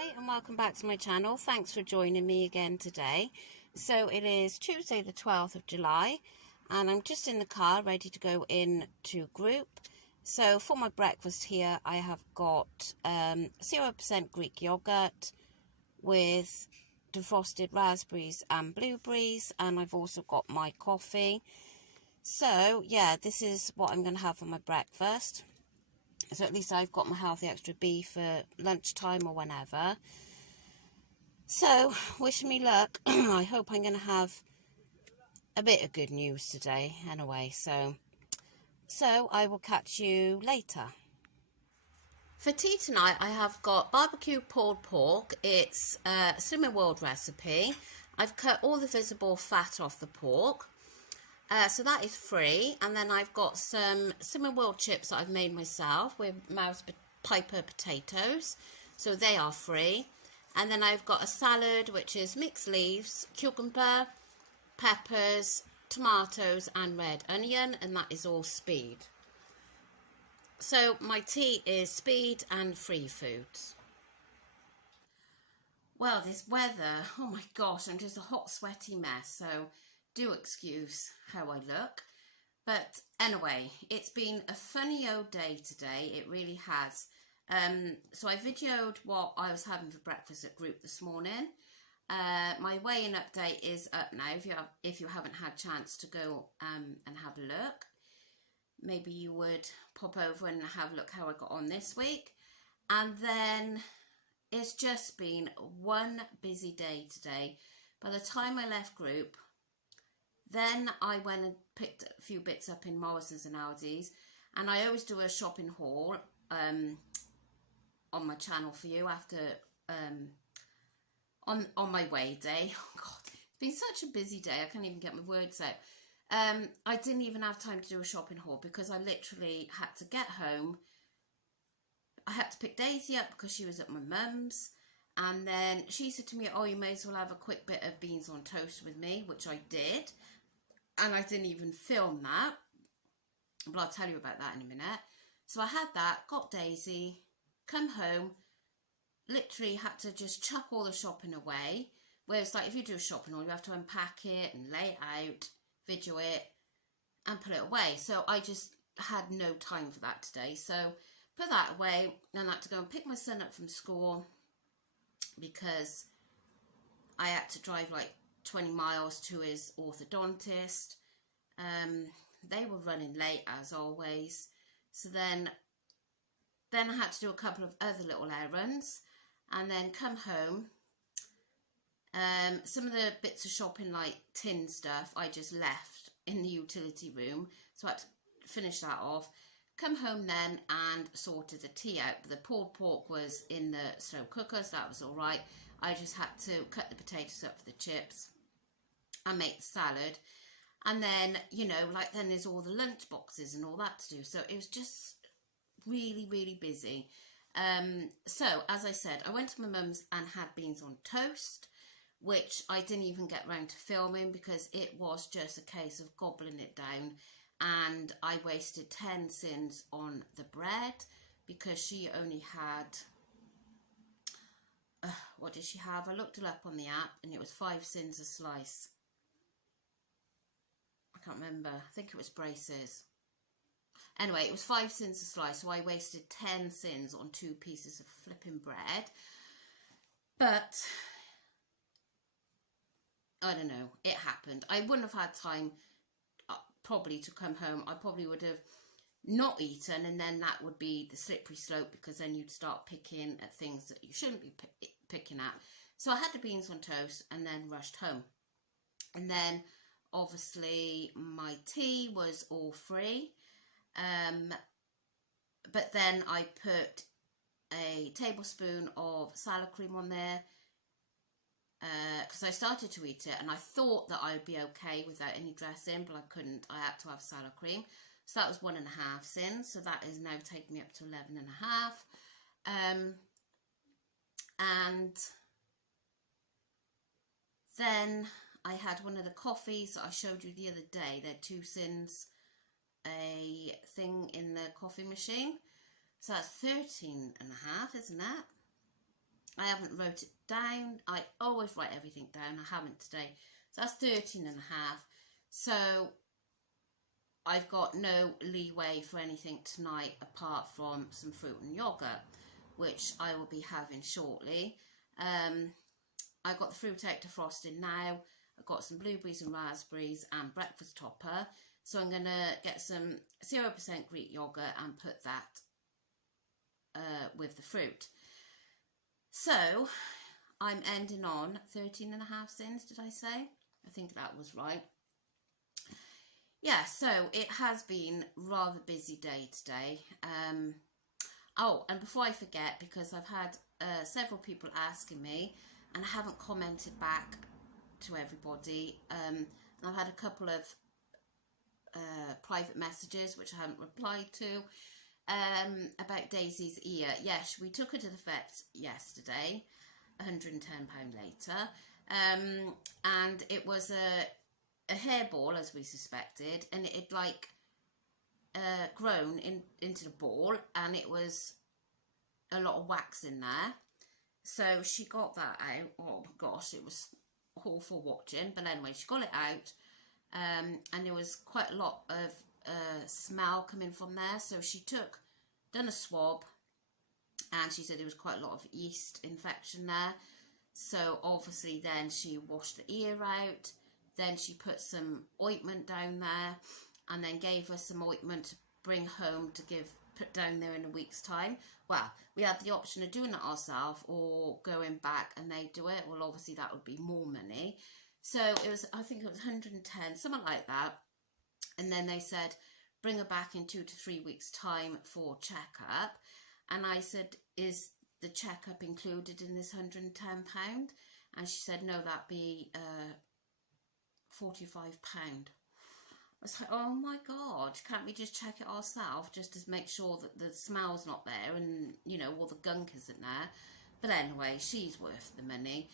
Hi and welcome back to my channel. Thanks for joining me again today. So it is Tuesday the 12th of July and I'm just in the car ready to go in to group. So for my breakfast here I have got 0% Greek yogurt with defrosted raspberries and blueberries, and I've also got my coffee. So yeah, this is what I'm going to have for my breakfast. So at least I've got my healthy extra B for lunchtime or whenever. So, wish me luck. I hope I'm going to have a bit of good news today anyway. So I will catch you later. For tea tonight, I have got barbecue pulled pork. It's a Slimming World recipe. I've cut all the visible fat off the pork. So that is free. And then I've got some Slimming World chips that I've made myself with Mouse Piper potatoes. So they are free. And then I've got a salad, which is mixed leaves, cucumber, peppers, tomatoes and red onion. And that is all Speed. So my tea is Speed and free foods. Well, this weather, oh my gosh, I'm just a hot, sweaty mess. So do excuse how I look. But anyway, it's been a funny old day today. It really has. So I videoed what I was having for breakfast at group this morning. My weigh-in update is up now. If you haven't had a chance to go and have a look, maybe you would pop over and have a look how I got on this week. And then it's just been one busy day today. By the time I left group, then I went and picked a few bits up in Morrison's and Aldi's, and I always do a shopping haul on my channel for you after on my weigh day. Oh God, it's been such a busy day. I can't even get my words out. I didn't even have time to do a shopping haul because I literally had to get home. I had to pick Daisy up because she was at my mum's, and then she said to me, "Oh, you may as well have a quick bit of beans on toast with me," which I did. And I didn't even film that, but I'll tell you about that in a minute. So I had that, got Daisy, come home, literally had to just chuck all the shopping away. Where it's like, if you do a shopping haul, you have to unpack it and lay it out, video it, and put it away. So I just had no time for that today. So put that away, then I had to go and pick my son up from school because I had to drive like 20 miles to his orthodontist. They were running late as always. So then I had to do a couple of other little errands and then come home. Some of the bits of shopping, like tin stuff, I just left in the utility room. So I had to finish that off. Come home then and sorted the tea out. The pulled pork was in the slow cooker, so that was all right. I just had to cut the potatoes up for the chips and make the salad. And then, you know, like then there's all the lunch boxes and all that to do. So it was just really, really busy. So as I said, I went to my mum's and had beans on toast, which I didn't even get round to filming because it was just a case of gobbling it down. And I wasted 10 cents on the bread because she only had... what did she have? I looked it up on the app and it was 5 cents a slice. I can't remember. I think it was braces. Anyway, it was 5 cents a slice, so I wasted 10 cents on 2 pieces of flipping bread. But I don't know, it happened. I wouldn't have had time probably to come home. I probably would have not eaten, and then that would be the slippery slope because then you'd start picking at things that you shouldn't be picking at. So I had the beans on toast and then rushed home. And then obviously my tea was all free. But then I put a tablespoon of salad cream on there because I started to eat it and I thought that I would be okay without any dressing, but I couldn't. I had to have salad cream. So that was 1.5 cents. So that is now taking me up to 11.5. And then I had one of the coffees that I showed you the other day. They're 2 cents a thing in the coffee machine. So that's 13.5, isn't it? I haven't wrote it down. I always write everything down. I haven't today. So that's 13 and a half. So I've got no leeway for anything tonight apart from some fruit and yogurt, which I will be having shortly. I've got the fruit out to frosting now. I've got some blueberries and raspberries and breakfast topper. So I'm going to get some 0% Greek yogurt and put that with the fruit. So I'm ending on 13 and a half sins, did I say? I think that was right. Yeah, so it has been a rather busy day today. Oh, and before I forget, because I've had several people asking me and I haven't commented back to everybody, and I've had a couple of private messages which I haven't replied to about Daisy's ear. Yes, we took her to the vet yesterday, £110 later, and it was a hairball, as we suspected, and it had like grown into the ball, and it was a lot of wax in there. So she got that out. Oh my gosh, it was awful watching, but anyway, she got it out, and there was quite a lot of smell coming from there. So she done a swab, and she said there was quite a lot of yeast infection there. So obviously then she washed the ear out. Then she put some ointment down there, and then gave us some ointment to bring home to put down there in a week's time. Well, we had the option of doing it ourselves or going back and they do it. Well, obviously that would be more money. So it was, I think it was 110, something like that. And then they said, bring her back in 2 to 3 weeks' time for checkup. And I said, is the checkup included in this £110? And she said, no, that'd be £45. I was like, oh my God, can't we just check it ourselves just to make sure that the smell's not there and, you know, all the gunk isn't there? But anyway, she's worth the money.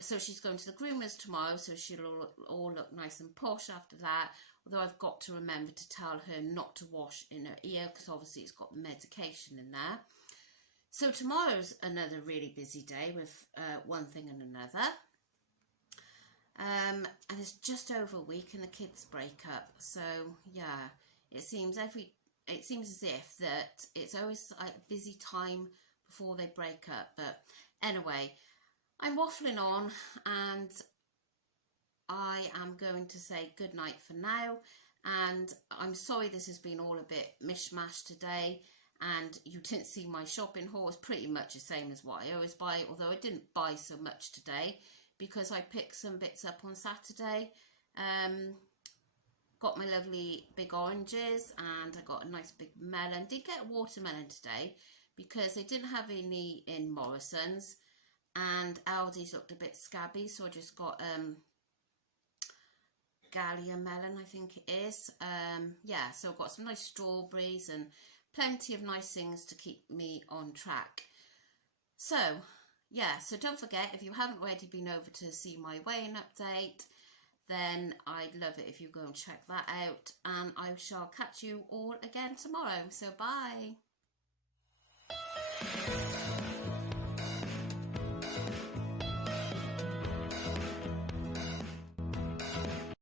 So she's going to the groomers tomorrow, so she'll all look nice and posh after that. Although I've got to remember to tell her not to wash in her ear because obviously it's got the medication in there. So tomorrow's another really busy day with one thing and another. And it's just over a week and the kids break up. So yeah, it seems as if that it's always a busy time before they break up. But anyway, I'm waffling on and I am going to say good night for now. And I'm sorry this has been all a bit mishmash today and you didn't see my shopping haul. It's pretty much the same as what I always buy, although I didn't buy so much today because I picked some bits up on Saturday. Got my lovely big oranges and I got a nice big melon. Did get a watermelon today because they didn't have any in Morrison's and Aldi's looked a bit scabby, so I just got Gallia melon, I think it is. Yeah, so I've got some nice strawberries and plenty of nice things to keep me on track. So yeah, so don't forget, if you haven't already been over to see my weighing update, then I'd love it if you go and check that out, and I shall catch you all again tomorrow. So bye.